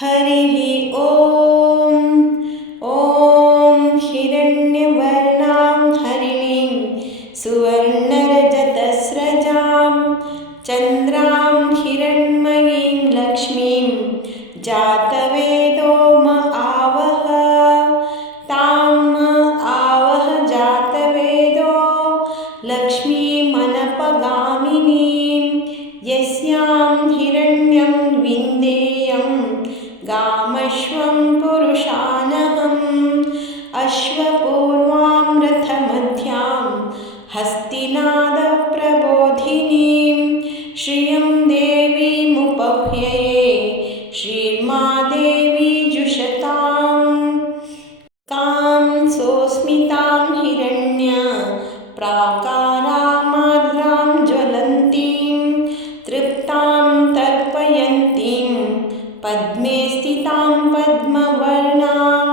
हरिः ॐ ॐ हिरण्यवर्णां हरिणीं सुवर्णरजतस्रजां चन्द्रां हिरण्मयीं लक्ष्मीं जातवेदो म आवह तां आवह जातवेदो लक्ष्मीमनपगामिनीं यस्यां हिरण्यं विन्देयं गामश्वं पुरुषानहम् अश्वपूर्वां रथमध्यां हस्तिनादप्रबोधिनीं श्रियं देवीमुपह्यये श्रीर्मादेवी जुषताम् कां सोऽस्मितां हिरण्य प्राकारामाद्रां ज्वलन्तीं तृप्तां तर्पयन्तीं पद्मे स्थितां पद्मवर्णां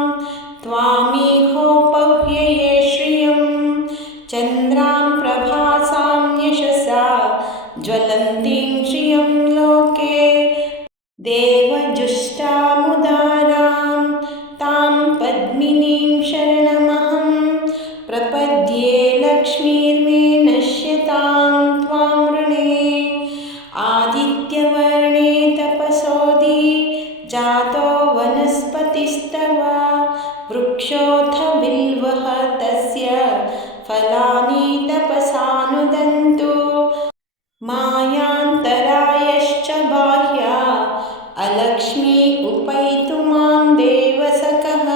त्वामिहोपह्यये श्रियं चन्द्रां प्रभासां यशसा ज्वलन्तीं श्रियं लोके देवजुष्टामुदारां तां पद्मिनीं शरणमहं प्रपद्ये लक्ष्मीर्मे नश्यतां त्वां वृणे आदित्यवर्णे तपसोदि जातो वनस्पतिस्तव वृक्षोऽथ बिल्वः तस्य फलानि तपसानुदन्तु मायान्तरायश्च बाह्या अलक्ष्मी उपैतु मां देवसखः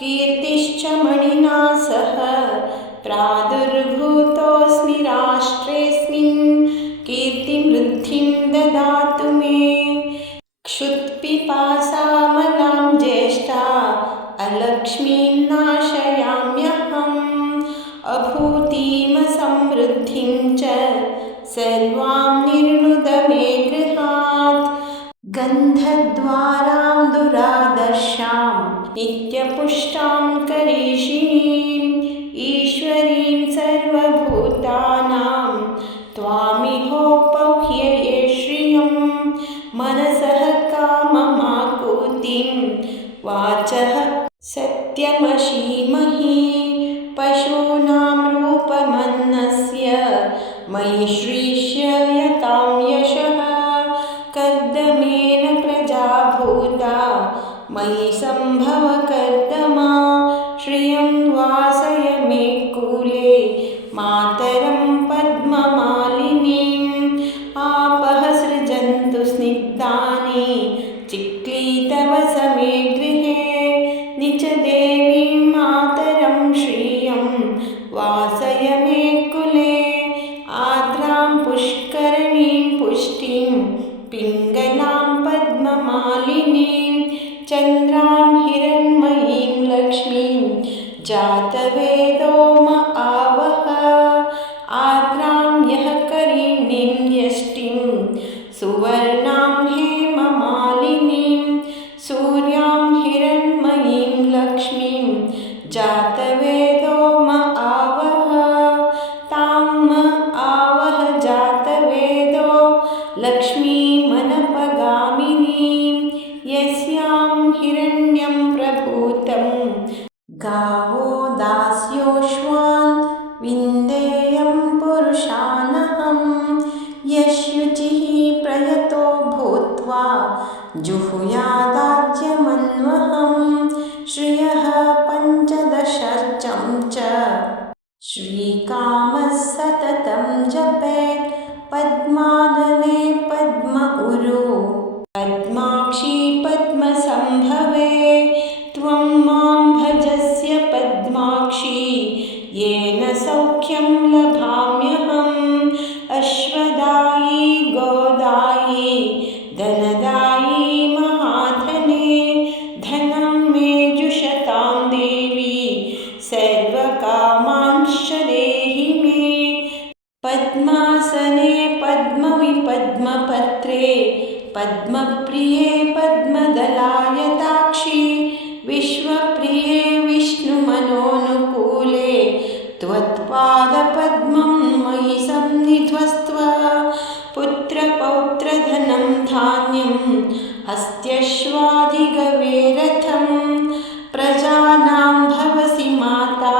कीर्तिश्च मणिना सह प्रादुर्भूतोऽस्मि राष्ट्रेऽस्मिन् कीर्तिवृद्धिं ददातु मे क्षुत्पिपासामलां ज्येष्ठा अलक्ष्मीं नाशयाम्यहम् अभूतिमसमृद्धिं च सर्वां निर्णुद मे गृहात् गन्धद्वारां दुरादर्शां नित्यपुष्टां करीषिणीम् ईश्वरीं सर्वभूतानां त्वामिहोपह्यये श्रियं मनसः काममाकुतिं वाचः सत्यमशीमहि पशूनां रूपमन्नस्य मयि श्रीश्ययतां यशः कर्दमेन प्रजा भूता मयि सम्भव कर्दमा श्रियं वासय मे कूले मातरं पद्ममालिनीम् आपः सृजन्तु स्निग्धानि चिक्लीतवस मे गृहे निजदेवीं मातरं श्रियं वासय मे कुले आर्द्रां पुष्करणीं पुष्टिं पिङ्गलां पद्ममालिनीं चन्द्रां हिरण्मयीं लक्ष्मीं जातवेदो म आवह आर्द्रां यः करीणीं यष्टिं सुवर्णां हेममालिनीं सूर्यां हिरण्मयीं लक्ष्मीं जातवेदो म आवह तां म आवह जातवेदो लक्ष्मीमनपगामिनीं यस्यां हिरण्यं प्रभूतं गावो दास्योश्वान् विन्देयं पुरुषानहं यशुचिः प्रयतो भूत्वा जुहुयादाज्यमन्वहं श्रियः पञ्चदशर्चं च श्रीकामः सततं जपेत् पद्मादने पद्म उरु पद्माक्षी पद्मसम्भवे त्वं मां भजस्य पद्माक्षी येन सौख्यं लभाम्यहम् अश्वदायी गोदायी धनदायी महाधने धनं मे जुषतां देवी सर्वकामांश्च अश्वाधिगवे रथं प्रजानां भवसि माता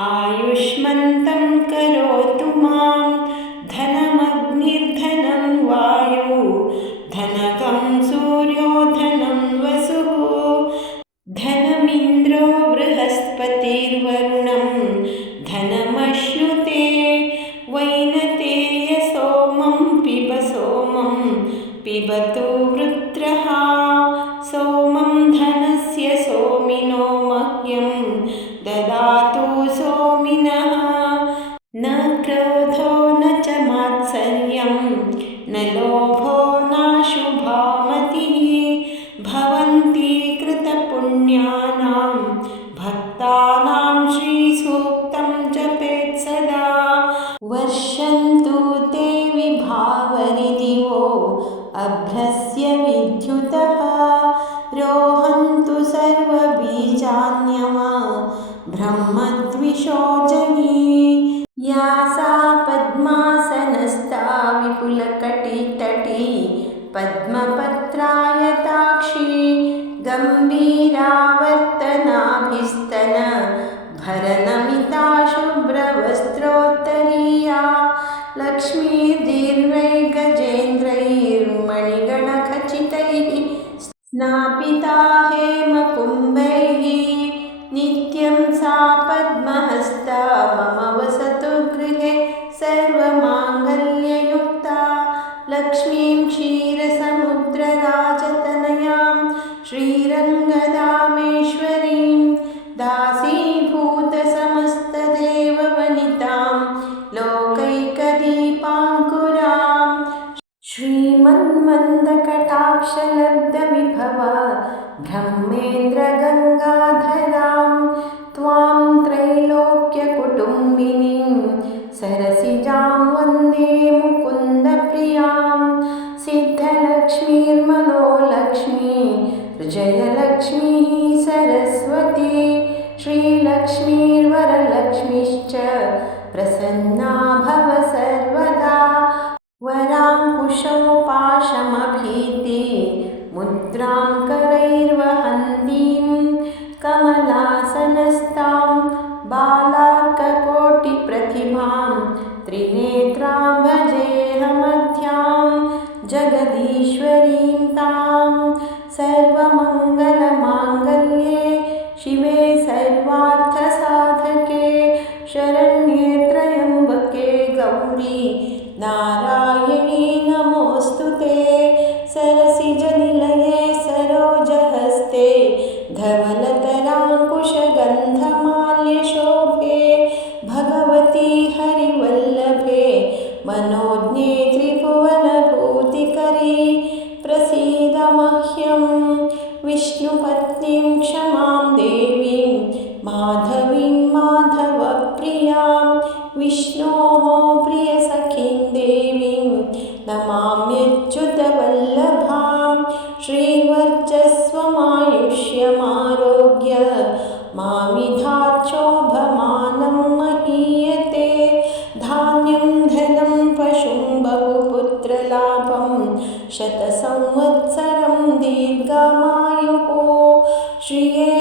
आयुष्मन्तं करोतु मां धनमग्निर्धनं वायु धनकं सूर्यो धनं वसुः धनमिन्द्रो बृहस्पतिर्वरुणं धनमश्नुते वैनतेय सोमं पिबतु वृत्रः सोमं धनस्य सोमिनो मह्यं ददातु सोमिनः न क्रोधो न च मात्सर्यं न लोभो नाशुभा मतिः भवन्ति कृतपुण्यानां भक्तानां श्रीसूक्तं जपेत् सदा वर्षन्तु ते विभावरिदिवो अभ्रस्य विद्युतः रोहन्तु सर्वबीजान्यव ब्रह्मद्विषोजनी या सा पद्मासनस्था विपुलकटितटी पद्मपत्रायताक्षी गम्भीरावर्तनाभिस्तन भरनमिता शुभ्रवस्त्रोत्तरीया लक्ष्मीर्दीर्घैर्गजेन्द्रैर्मणिगणखचितैः स्नापिता हेमकुम्भैः नित्यं सा पद्महस्ता मम वसतु गृहे सर्वमाङ्गल्ययुक्ता लक्ष्मीं क्षीरसमुद्रराजतनयां श्रीरङ्गदामेश्वरीं दासीभूतसमस्तदेववनितां लोकैकदीपाङ्कुरां श्रीमन्मन्दकटाक्षलब्धविभव ब्रह्मेन्द्रगङ्गाधरां त्वां त्रैलोक्यकुटुम्बिनीं सरसिजां वन्दे मुकुन्दप्रियां सिद्धलक्ष्मीर्मनोलक्ष्मी जयलक्ष्मीः सरस्वती श्रीलक्ष्मीर्वरलक्ष्मीश्च प्रसन्ना भव सर्वदा वराङ्कुशोपाशमभीति मुद्रां करैर्वहन्तीं कमलासनस्तां बालार्ककोटिप्रतिभां त्रिनेत्रां भजेऽहमध्यां जगदीश्वरीं तां सर्वमङ्गलमाङ्गल्ये शिवे सर्वार्थसाधके शरण्ये त्र्यम्बके गौरी नारायणी नमोऽस्तु ते सरसिजनिलये सरोजहस्ते धवलतराङ्कुशगन्धमाल्यशोभे भगवती हरिवल्लभे मनोज्ञे त्रिभुवनभूतिकरी प्रसीद मह्यं विष्णुपत्नीं क्षमां देवीं माधवीं माधवप्रियां विष्णोः प्रियसखीं देवीं नमाम्यच्युतवल्लभां श्रीवर्चस्वमायुष्यमारोग्य मामिधाच्छोभमानं महीयते धान्यं धनं पशुं बहुपुत्रलाभं शतसंवत्सरं दीर्घमायुः श्रिये